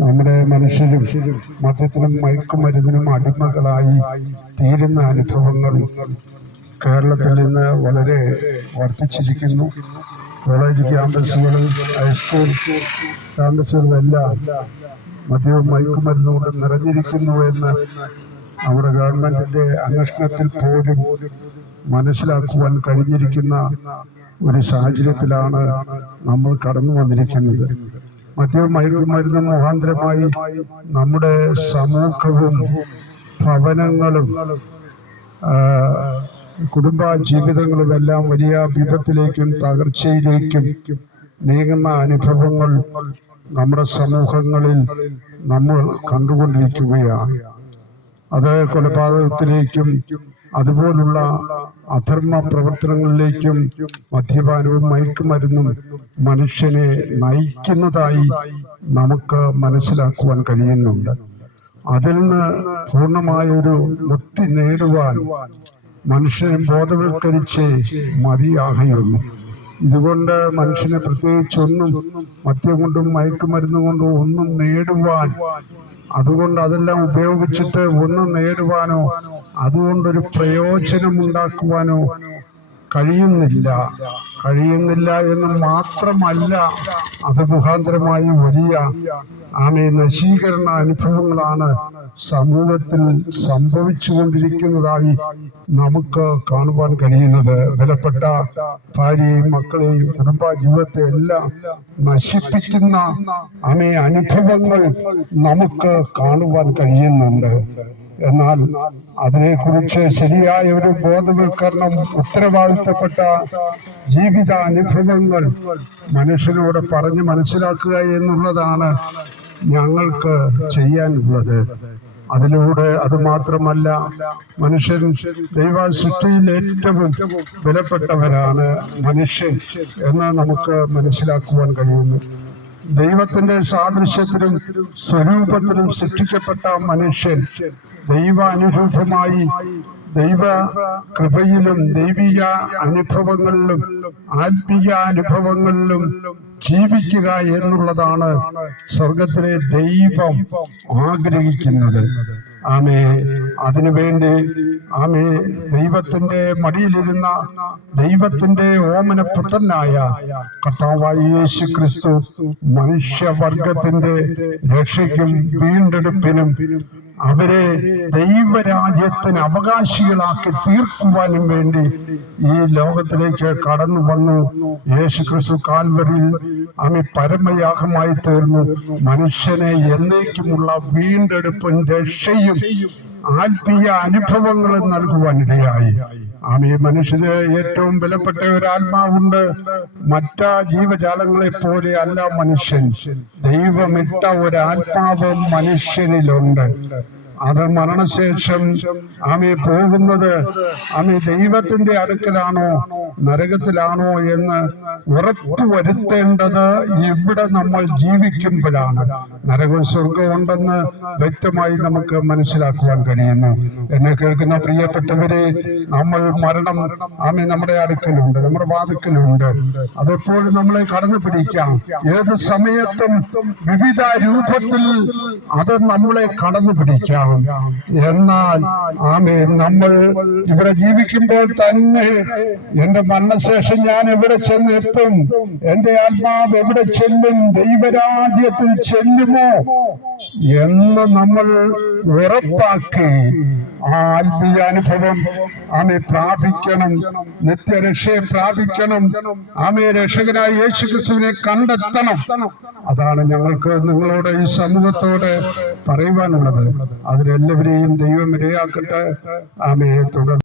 നമ്മുടെ മനുഷ്യരും മദ്യത്തിനും മയക്കുമരുന്നിനും അടിമകളായി തീരുന്ന അനുഭവങ്ങൾ കേരളത്തിൽ നിന്ന് വളരെ വർദ്ധിച്ചിരിക്കുന്നു. കോളേജ് ക്യാമ്പസുകളിൽ, ഹൈസ്കൂൾ ക്യാമ്പസുകളെല്ലാം മദ്യവും മയക്കുമരുന്നും കൊണ്ട് നിറഞ്ഞിരിക്കുന്നു എന്ന് നമ്മുടെ ഗവൺമെന്റിന്റെ അന്വേഷണത്തിൽ പോലും മനസ്സിലാക്കുവാൻ കഴിഞ്ഞിരിക്കുന്ന ഒരു സാഹചര്യത്തിലാണ് നമ്മൾ കടന്നു വന്നിരിക്കുന്നത്. മദ്യവും മയക്കുമരുന്നും മുഖാന്തരമായി നമ്മുടെ സമൂഹവും ഭവനങ്ങളും കുടുംബ ജീവിതങ്ങളുമെല്ലാം വലിയ വിപത്തിലേക്കും തകർച്ചയിലേക്കും നീങ്ങുന്ന അനുഭവങ്ങൾ നമ്മുടെ സമൂഹങ്ങളിൽ നമ്മൾ കണ്ടുകൊണ്ടിരിക്കുകയാണ്. അത് കൊലപാതകത്തിലേക്കും അതുപോലുള്ള അധർമ്മ പ്രവർത്തനങ്ങളിലേക്കും മദ്യപാനവും മയക്കുമരുന്നും മനുഷ്യനെ നയിക്കുന്നതായി നമുക്ക് മനസ്സിലാക്കുവാൻ കഴിയുന്നുണ്ട്. അതിൽ നിന്ന് പൂർണ്ണമായൊരു മുക്തി നേടുവാൻ മനുഷ്യനെ ബോധവൽക്കരിച്ച് മതിയാകുകയുള്ളൂ. ഇതുകൊണ്ട് മനുഷ്യനെ പ്രത്യേകിച്ചൊന്നും മദ്യം കൊണ്ടും മയക്കുമരുന്ന് കൊണ്ടും ഒന്നും നേടുവാൻ, അതുകൊണ്ട് അതെല്ലാം ഉപയോഗിച്ചിട്ട് ഒന്നും നേടുവാനോ അതുകൊണ്ടൊരു പ്രയോജനമുണ്ടാക്കുവാനോ കഴിയുന്നില്ല എന്ന് മാത്രമല്ല, അത് മുഖാന്തരമായി വലിയ നശീകരണ അനുഭവങ്ങളാണ് സമൂഹത്തിൽ സംഭവിച്ചുകൊണ്ടിരിക്കുന്നതായി നമുക്ക് കാണുവാൻ കഴിയുന്നത്. വിലപ്പെട്ട ഭാര്യയും മക്കളെയും കുടുംബ ജീവിതത്തെ എല്ലാം നശിപ്പിക്കുന്ന അനുഭവങ്ങൾ നമുക്ക് കാണുവാൻ കഴിയുന്നുണ്ട്. എന്നാൽ അതിനെക്കുറിച്ച് ശരിയായ ഒരു ബോധവൽക്കരണം, ഉത്തരവാദിത്തപ്പെട്ട ജീവിത അനുഭവങ്ങൾ മനുഷ്യനോട് പറഞ്ഞ് മനസ്സിലാക്കുക എന്നുള്ളതാണ് ഞങ്ങൾക്ക് ചെയ്യാനുള്ളത്. അതിലൂടെ അത് മാത്രമല്ല, മനുഷ്യൻ ദൈവ സൃഷ്ടിയിൽ ഏറ്റവും വിലപ്പെട്ടവരാണ് മനുഷ്യൻ എന്ന് നമുക്ക് മനസ്സിലാക്കുവാൻ കഴിയുന്നു. ദൈവത്തിന്റെ സാദൃശ്യത്തിലും സ്വരൂപത്തിലും സൃഷ്ടിക്കപ്പെട്ട മനുഷ്യൻ ദൈവാനുരൂപമായി ദൈവ കൃപയിലും ദൈവിക അനുഭവങ്ങളിലും ആത്മീയ അനുഭവങ്ങളിലും ജീവിക്കുക എന്നുള്ളതാണ് സ്വർഗത്തിലെ ദൈവം ആഗ്രഹിക്കുന്നത്. അതിനുവേണ്ടി ദൈവത്തിന്റെ മടിയിലിരുന്ന ദൈവത്തിന്റെ ഓമനപുത്രനായ കർത്താവായ യേശു ക്രിസ്തു മനുഷ്യവർഗത്തിന്റെ രക്ഷയ്ക്കും വീണ്ടെടുപ്പിനും അവരെ ദൈവരാജ്യത്തിന് അവകാശികളാക്കി തീർക്കുവാനും വേണ്ടി ഈ ലോകത്തിലേക്ക് കടന്നു വന്നു. യേശു ക്രിസ്തു കാൽവരിയിൽ പരമയാഗമായി തീർന്നു. മനുഷ്യനെ എന്നേക്കുമുള്ള വീണ്ടെടുപ്പും രക്ഷയും ആത്മീയ അനുഭവങ്ങളും നൽകുവാനിടയായി. മനുഷ്യന് ഏറ്റവും വിലപ്പെട്ട ഒരു ആത്മാവുണ്ട്. മറ്റാ ജീവജാലങ്ങളെ പോലെ അല്ല മനുഷ്യൻ. ദൈവമിട്ട ഒരാത്മാവ് മനുഷ്യനിലുണ്ട്. അത് മരണശേഷം പോകുന്നത് ദൈവത്തിന്റെ അടുക്കലാണോ നരകത്തിലാണോ എന്ന് ഉറപ്പുവരുത്തേണ്ടത് ഇവിടെ നമ്മൾ ജീവിക്കുമ്പോഴാണ്. നരകവും സ്വർഗവും ഉണ്ടെന്ന് വ്യക്തമായി നമുക്ക് മനസ്സിലാക്കുവാൻ കഴിയുന്നു. എന്നെ കേൾക്കുന്ന പ്രിയപ്പെട്ടവരെ, നമ്മൾ മരണം നമ്മുടെ അടുക്കലുണ്ട്, നമ്മുടെ വാതിക്കലുണ്ട്. അതെപ്പോഴും നമ്മളെ കടന്നു പിടിക്കാം. ഏത് സമയത്തും വിവിധ രൂപത്തിൽ അത് നമ്മളെ കടന്നു പിടിക്കാം. എന്നാൽ നമ്മൾ ഇവിടെ ജീവിക്കുമ്പോൾ തന്നെ എന്റെ മരണശേഷം ഞാൻ എവിടെ ചെന്നെത്തും, എന്റെ ആത്മാവ് എവിടെ ചെല്ലും, ദൈവരാജ്യത്തിൽ ചെല്ലുമോ എന്ന് നമ്മൾ ഉറപ്പാക്കി ആത്മീയ അനുഭവം പ്രാപിക്കണം, നിത്യരക്ഷയെ പ്രാപിക്കണം, രക്ഷകനായ യേശു ക്രിസ്തുവിനെ കണ്ടെത്തണം. അതാണ് ഞങ്ങൾക്ക് നിങ്ങളോട് ഈ സമൂഹത്തോട് പറയുവാനുള്ളത്. അതിനെല്ലാവരെയും ദൈവം ഇടയാക്കട്ടെ. തുടർന്ന്